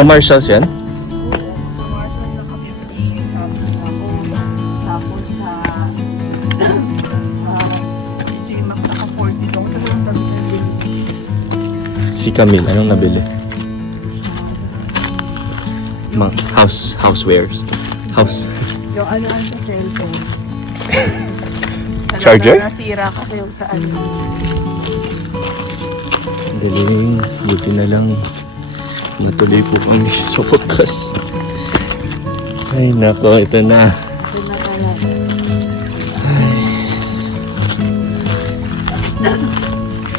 Sa Marshalls yan? Sa Marshall sa Kapitid, sa ako. Tapos sa GMAC naka 40 dong. Talagang dami na bilhin. Si Camille, anong nabili? Housewares. House. Yung ano sa cellphone. Charger? Talagang natira kasi yung sa ano. Galing. Buti na lang. Natuloy po kami sa wakas. Ay, nako. Ito na. Ito na pala.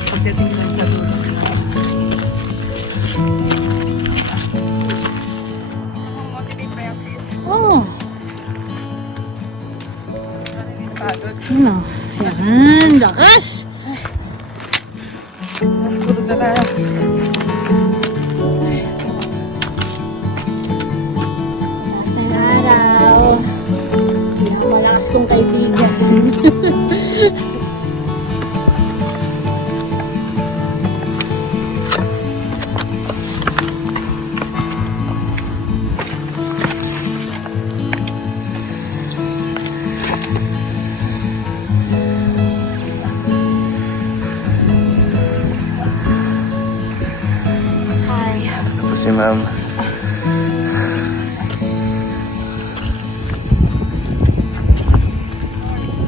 Pagdating lang sa dulo. Oh, Pagod. ano? Yan, lakas! Tulog na tayo. Taas ng araw. Yan, malakas kong kaibigan. Hi. Ito po si ma'am.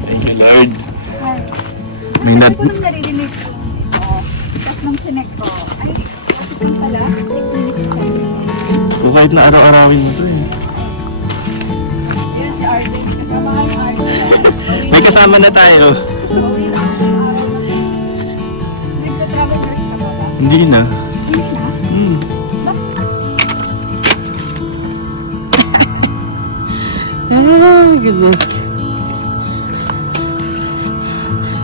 Thank you, Lord. Hi. May Sabi ko nung naririnig ko ito. Tapos nung chinek ko, ay, yun pala, 6 minutes and 5 minutes. Kung kahit na araw-arawin mo ito eh. Yan si Arden. Kasama ka yung Arden. May kasama na tayo. Uwi na ako ng araw na din. Nagsa-travel nurse ka ba ba? Hindi na. Hindi na. Oh, goodness.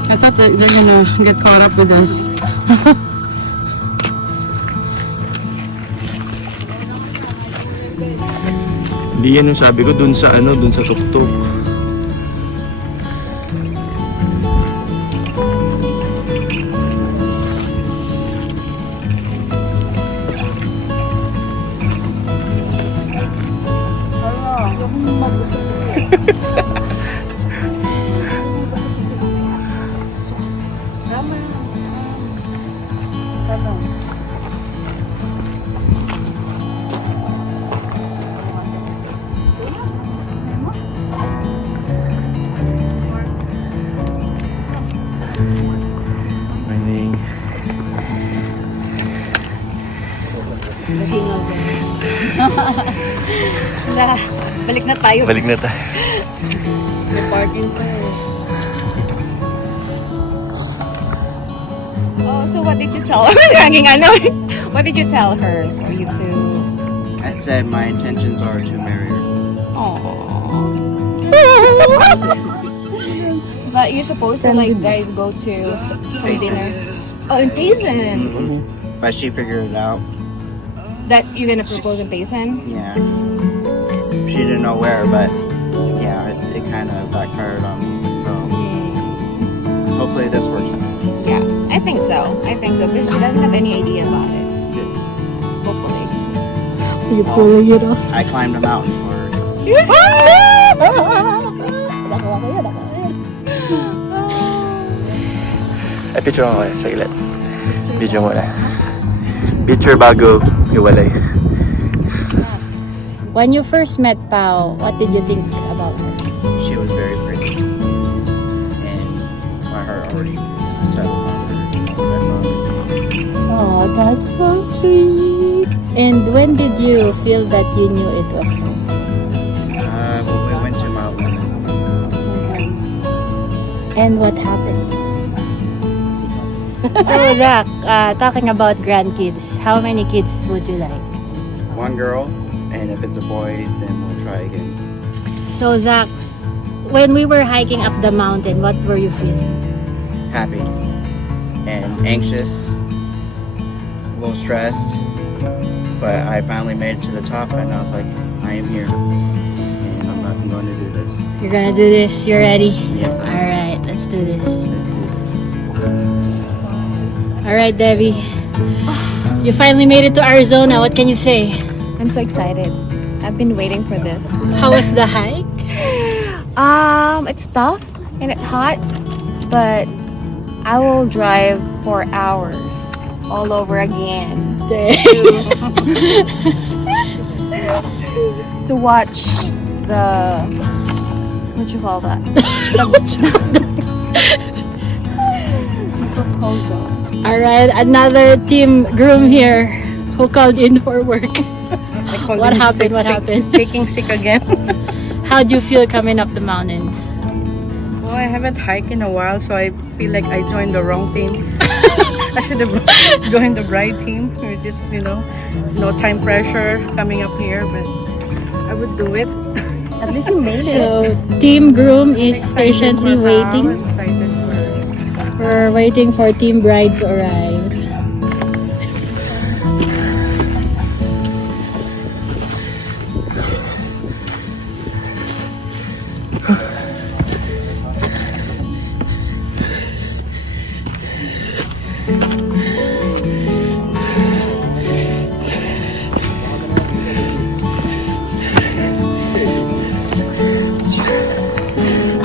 I thought that they're gonna get caught up with us. Hindi yan yung sabi ko dun sa dun sa tuktok. Hala, yung mag-usap Tama. Tama. Morning. Balik na tayo. Balik na tayo. May parking pa eh. Oh, so what did you tell her? What did you tell her for you to... I said my intentions are to marry her. But you're supposed to like guys go to some dinner. Oh, in Payson. But she figured it out. That you're gonna propose in Payson? Yeah. She didn't know where, but yeah, it kind of backfired on me. So hopefully this works out. Yeah, I think so. Because she doesn't have any idea about it. Hopefully. You pulling it off. I climbed a mountain for her. Ay, picture mo kayo. Saglit. Video muna. Picture bago iwalay. When you first met Pao, what did you think about her? She was very pretty, and my heart already settled on her. That's all. Oh, that's so sweet. And when did you feel that you knew it was her? Well, we went to Mount Lemmon. And what happened? So, Zach, talking about grandkids, how many kids would you like? One girl, and if it's a boy, then we'll try again. So, Zach, when we were hiking up the mountain, what were you feeling? Happy and anxious, a little stressed, but I finally made it to the top, and I was like, I am here, and I'm going to do this. You're gonna do this? You're ready? Yes, I am. Alright, let's do this. Let's do this. Alright, Debbie. You finally made it to Arizona. What can you say? I'm so excited. I've been waiting for this. How was the hike? It's tough and it's hot, but I will drive for hours all over again to watch the what you call that? The proposal. Alright, another team groom here who called in for work. What happened? What happened? Taking sick again. How'd you feel coming up the mountain? Well, I haven't hiked in a while, so I feel like I joined the wrong team. I should have joined the right team. We're just, no time pressure coming up here, but I would do it. At least you made it. So, Team Groom is patiently waiting. I'm excited for We're waiting for Team Bride to arrive.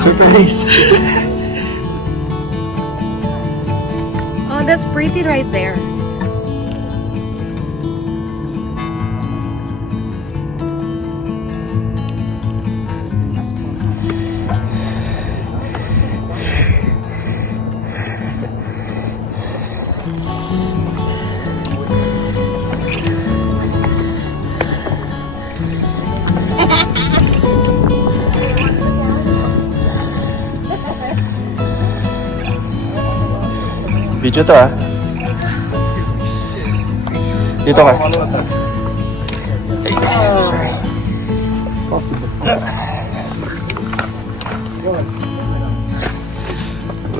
Surprise! Oh, that's pretty right there. Video to ah. Dito ka. Sorry.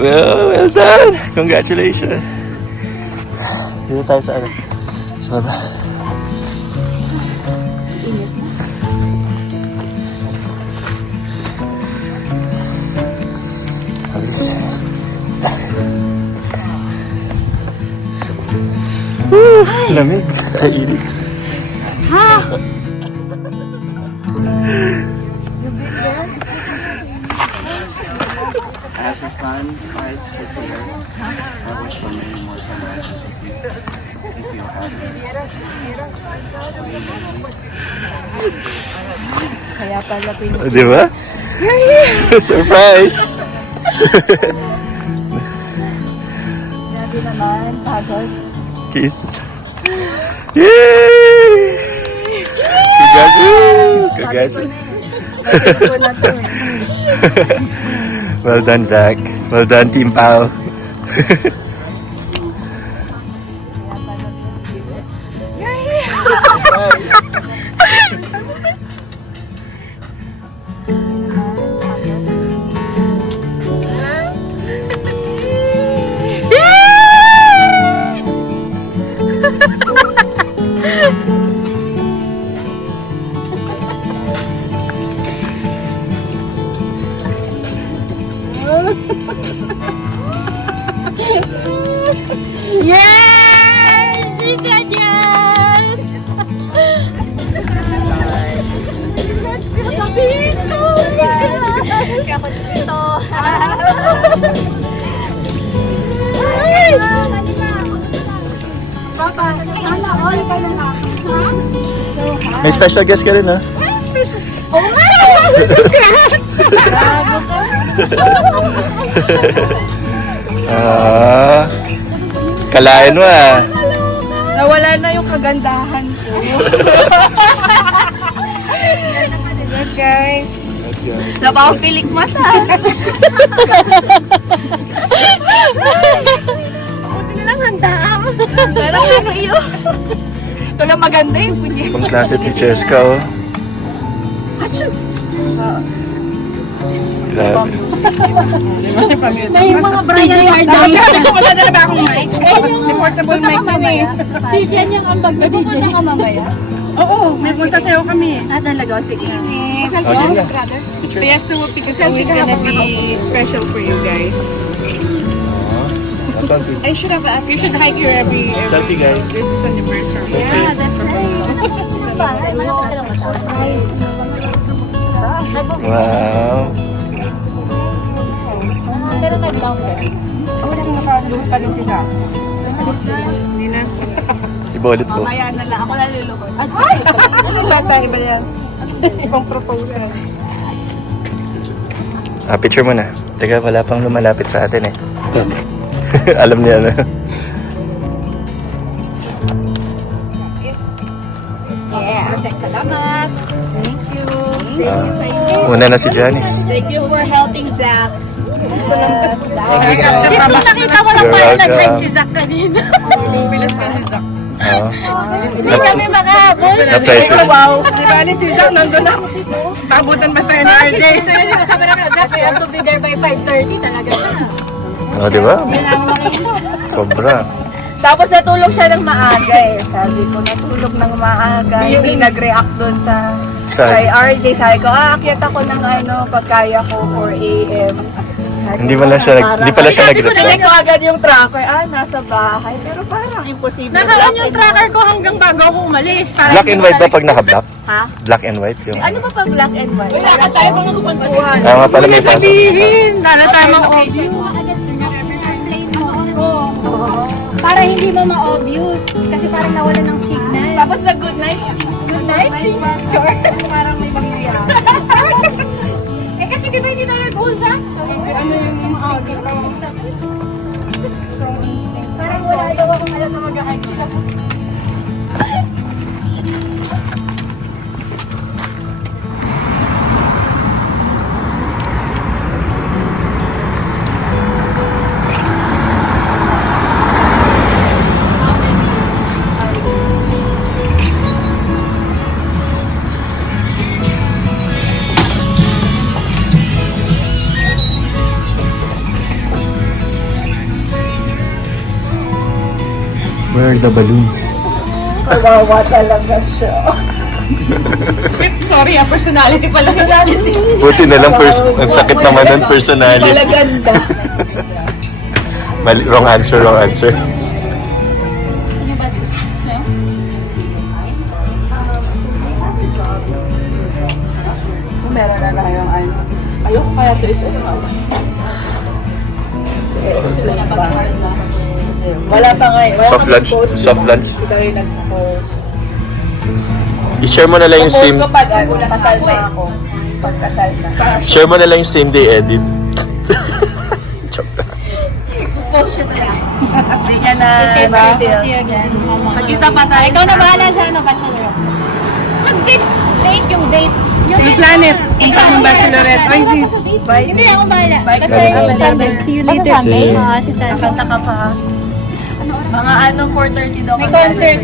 Well done! Congratulations! Dito tayo sa ano? Sa baba. Alis. Lamig. Kainit. As the sunrise hits the earth, I wish for many more sunrises like this. I feel happy. Kaya pala Di ba? Surprise! Grabe naman, pagod. Kiss. Yay! Congratulations! Well done, Zach. Well done, Team Pao. Yay! She said yes! May special guest ka rin, ha? Kalain mo, ah. Nawala na yung kagandahan ko. Yes, guys. Wala pa akong pilik mata. Buti na lang handa ako. Pero ano iyo? Ito lang maganda yung punye. Pang klase si Cheska, oh. Grabe. May mga bridal card. Wala na ba akong mic? Portable mic yun eh. Sis, yan yung ambag na DJ. Pupunta ka mamaya? Oo, may sasayaw kami. Ah, talaga? Sige. Okay na. Yes, so because always gonna be special for you guys. Selfie. I should have asked. You should hike here every Selfie, guys. This is anniversary. Yeah, that's right. bahay. Malapit ka lang ba? Nice. Wow. Pero nag-down there. Wala nang nakaluhod pa rin sila. Hindi na. Iba ulit po. Mamaya na lang. Ako naluluhod. Ay! Tatay ba yan? Ibang proposal. Picture mo na. Teka, wala pang lumalapit sa atin eh. Alam niya na. Salamat. Thank you. Una na si Janice. Thank you for helping Zach. Nakita mo lang You're pala nag-live welcome. si Zach kanina. Bilas ka ni Zach. Oo. Hindi kami makahabol. Na-precious. Wow! Di bali si Zach nandun na. Pabutan ba tayo ng RJ? Sabi namin, Zach, I have to be there by 5:30 talaga na. Oo, di ba? Sobra. Tapos natulog siya ng maaga eh. Sabi ko, natulog ng maaga. Hindi nag-react dun sa kay RJ. Sabi ko, aakyat ako ng pagkaya ko 4 a.m. Hindi pala siya nag-reply. Chinek ko agad yung tracker. Nasa bahay. Pero parang imposible. Nakaon yung tracker ko hanggang bago ako umalis. Para Black and white ba pag naka-black? Ha? Black and white yung... Ano ba pag black and white? Wala ka tayo mga kupantuhan. nga pala may pasok. Lalo tayo ma-obvious. Para hindi mo ma-obvious. Kasi parang nawala ng signal. Tapos na good night. Good night? Sure. Parang may mangyayari. Eh kasi di ba hindi tayo nag-usap? Ano yung Parang wala daw akong alam na mag-hike sila. Where are the balloons? Kawawa talaga siya. Sorry, personality pala. Buti na lang, ang sakit naman nun, personality. Palaganda. Wrong answer, wrong answer. Sino ba this? Sa'yo? Meron na tayong ayoko kaya to isuot na. Wala pa nga eh. Wala Soft kang lunch, nag-post, soft diba? lunch. Ikaw yung nag-post. I-share mo na lang yung Post same... ko pag kasal na ako. Pagkasal na. Share mo na lang yung same day edit. Joke lang. Hindi niya na, diba? See you again. Magkita pa tayo. Ikaw na bahala sa bachelor. Mag-date. Date yung date. Yung planet. Kung saan yung bachelorette. Oy, sis. Bye. Hindi ako bahala. Kasi Sunday. See you Basta Sunday? Si Sunday. Nakanta ka pa. Mga 4:30 daw. May concert.